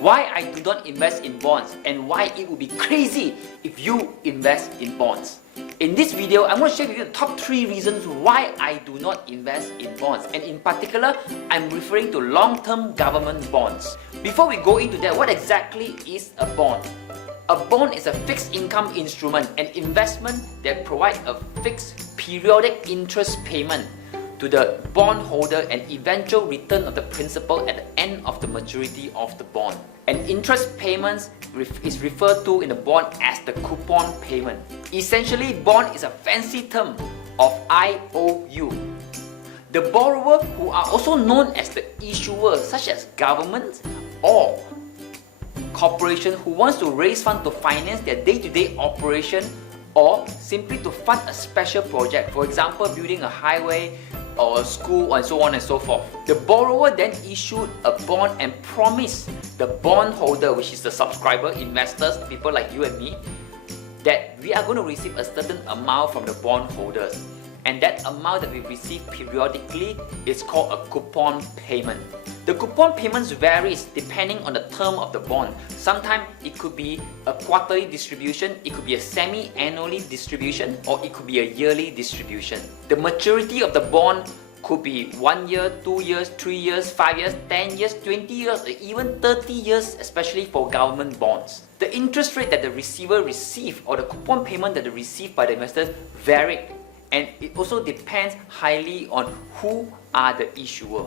why I do not invest in bonds and why it would be crazy if you invest in bonds. In this video, I'm going to share with you the top 3 reasons why I do not invest in bonds, and in particular, I'm referring to long-term government bonds. Before we go into that, what exactly is a bond? A bond is a fixed income instrument, an investment that provides a fixed periodic interest payment to the bondholder and eventual return of the principal at the end of the maturity of the bond. And interest payments is referred to in the bond as the coupon payment. Essentially, bond is a fancy term of IOU. The borrower, who are also known as the issuer, such as governments or corporation who wants to raise funds to finance their day-to-day operation or simply to fund a special project, for example building a highway or a school and so on and so forth. The borrower then issued a bond and promised the bondholder, which is the subscriber, investors, people like you and me, that we are going to receive a certain amount from the bondholders, and that amount that we receive periodically is called a coupon payment. The coupon payments varies depending on the term of the bond. Sometimes it could be a quarterly distribution, it could be a semi-annually distribution, or it could be a yearly distribution. The maturity of the bond could be 1 year, 2 years, 3 years, 5 years, 10 years, 20 years, or even 30 years, especially for government bonds. The interest rate that the receiver received or the coupon payment that they received by the investors varied, and it also depends highly on who are the issuer.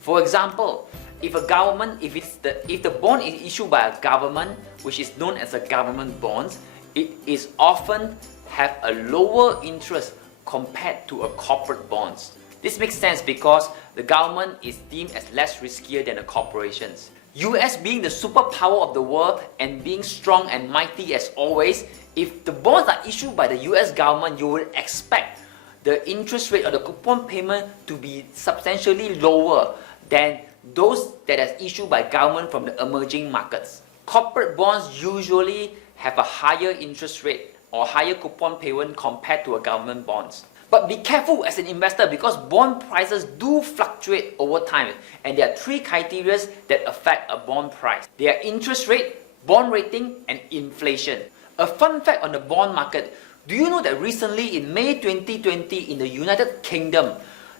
For example, if the bond is issued by a government, which is known as a government bonds, it is often have a lower interest compared to a corporate bonds. This makes sense because the government is deemed as less riskier than the corporations. US being the superpower of the world and being strong and mighty as always, if the bonds are issued by the US government, you will expect the interest rate or the coupon payment to be substantially lower than those that are issued by government from the emerging markets. Corporate bonds usually have a higher interest rate or higher coupon payment compared to a government bonds. But be careful as an investor because bond prices do fluctuate over time, and there are 3 criteria that affect a bond price. They are interest rate, bond rating, and inflation. A fun fact on the bond market: do you know that recently in May 2020 in the United Kingdom,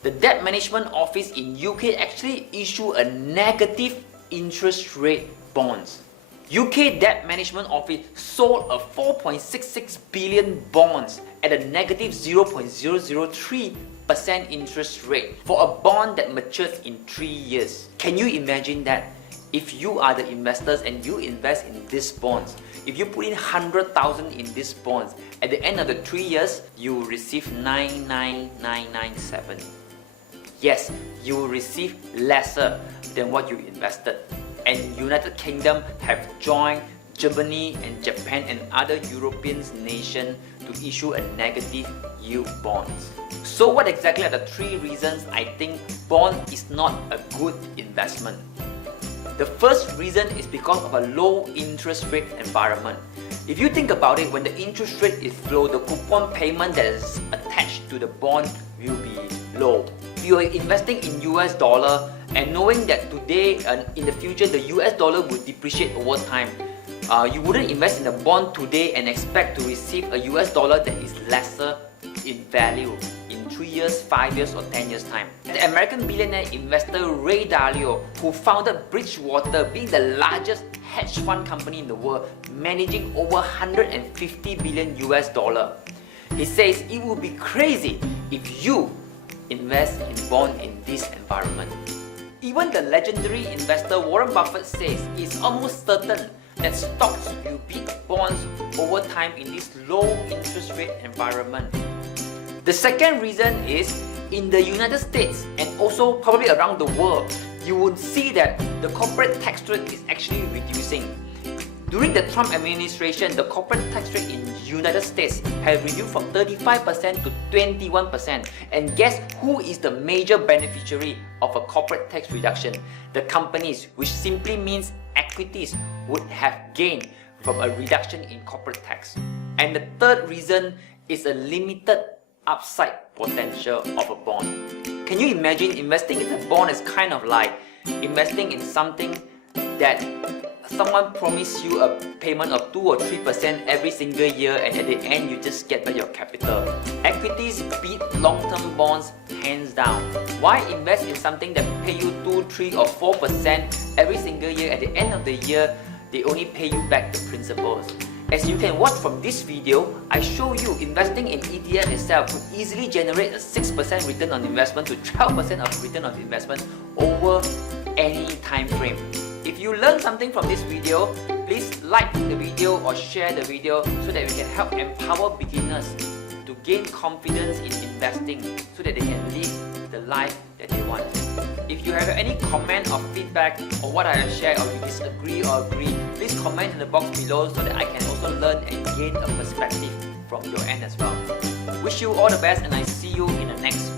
the Debt Management Office in UK actually issued a negative interest rate bonds. UK Debt Management Office sold a 4.66 billion bonds at a negative 0.003% interest rate for a bond that matures in 3 years. Can you imagine that? If you are the investors and you invest in these bonds, if you put in 100,000 in these bonds, at the end of the 3 years, you will receive 99,997. Yes, you will receive lesser than what you invested. And United Kingdom have joined Germany and Japan and other European nations to issue a negative yield bonds. So what exactly are the 3 reasons I think bond is not a good investment? The first reason is because of a low interest rate environment. If you think about it, when the interest rate is low, the coupon payment that is attached to the bond will be low. If you are investing in US dollar and knowing that today and in the future the US dollar will depreciate over time, you wouldn't invest in a bond today and expect to receive a US dollar that is lesser in value in 3 years, 5 years, or 10 years time. The American billionaire investor Ray Dalio, who founded Bridgewater, being the largest hedge fund company in the world, managing over 150 billion US dollar. He says it would be crazy if you invest in bond in this environment. Even the legendary investor Warren Buffett says it's almost certain that stocks will beat bonds over time in this low interest rate environment. The second reason is in the United States and also probably around the world, you would see that the corporate tax rate is actually reducing. During the Trump administration, the corporate tax rate in United States has reduced from 35% to 21%. And guess who is the major beneficiary of a corporate tax reduction? The companies, which simply means equities would have gained from a reduction in corporate tax. And the third reason is a limited upside potential of a bond. Can you imagine investing in a bond is kind of like investing in something that someone promised you a payment of 2 or 3% every single year, and at the end you just get back your capital. Equities beat long-term bonds hands down. Why invest in something that pay you 2, 3 or 4% every single year? At the end of the year, they only pay you back the principals. As you can watch from this video, I show you investing in ETF itself could easily generate a 6% return on investment to 12% of return on investment over any time frame. If you learned something from this video, please like the video or share the video so that we can help empower beginners to gain confidence in investing so that they can live the life that they want. If you have any comment or feedback on what I have shared, or you disagree or agree, please comment in the box below so that I can also learn and gain a perspective from your end as well. Wish you all the best, and I see you in the next video.